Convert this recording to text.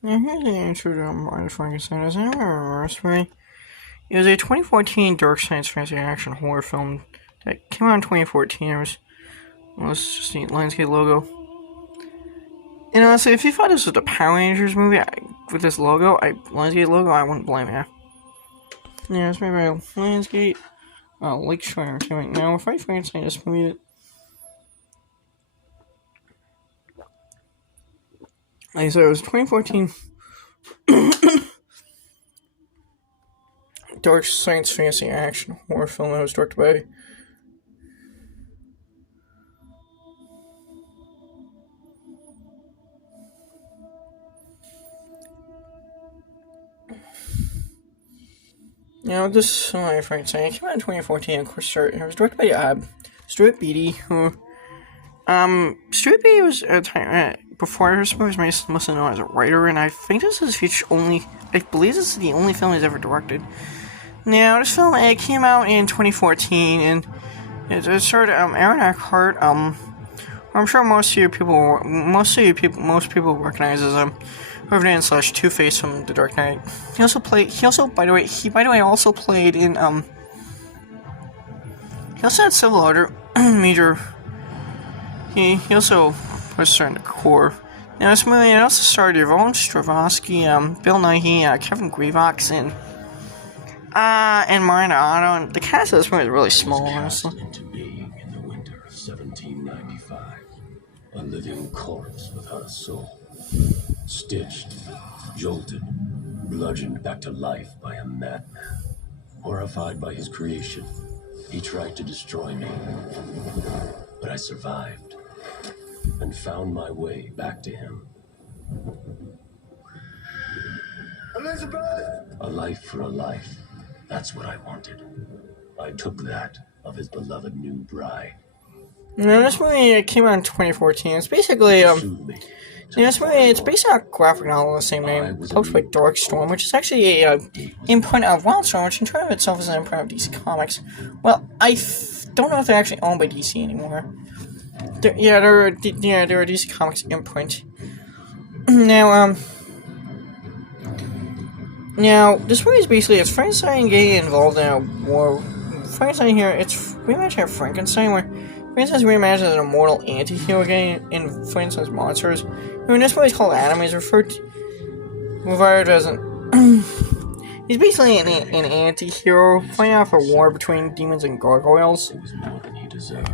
Now here's the intro to Frankenstein. As I remember, it was a 2014 dark science fantasy action horror film that came out in 2014. It was just the Lionsgate logo. And honestly, if you thought this was the Power Rangers movie with this Lionsgate logo, I wouldn't blame you. Yeah, it's made by Lionsgate, Lakeshore Entertainment. Now, if I Frankenstein, this movie, like I said, it was 2014 dark science fantasy action horror film that was directed by this Frankenstein came out in 2014. Of course, it was directed by Stuart Beattie, who Stuart Beattie was before this movie was mostly known as a writer, and I think this is I believe this is the only film he's ever directed. Now, this film came out in 2014, and it starred Aaron Eckhart. I'm sure most people recognize as Revenant / Two-Face from The Dark Knight. He also, by the way, also played in he also had several other major. He also was starting the core. Now, this movie also starred Yvonne Strahovski, Bill Nighy, Kevin Gravox, and Miranda Otto. And the cast of this movie is really small, honestly. Into being in the winter of 1795, a living corpse without a soul, stitched, jolted, bludgeoned back to life by a madman. Horrified by his creation, he tried to destroy me, but I survived and found my way back to him. Elizabeth! A life for a life. That's what I wanted. I took that of his beloved new bride. Now, this movie came out in 2014. It's basically this movie, it's based on a graphic novel of the same name, published by Dark Storm, which is actually a imprint of Wildstorm, which in turn of itself is an imprint of DC Comics. Well, I don't know if they're actually owned by DC anymore. They're a DC Comics imprint. Now, this movie is basically, it's Frankenstein getting involved in a war. Frankenstein here, it's reimagined Frankenstein, where Frankenstein's reimagined as an immortal anti-hero getting in Frankenstein's monsters. Who in this movie is called Adam. He's revered as an he's basically an anti-hero fighting off a war between demons and gargoyles. It was more than he deserved.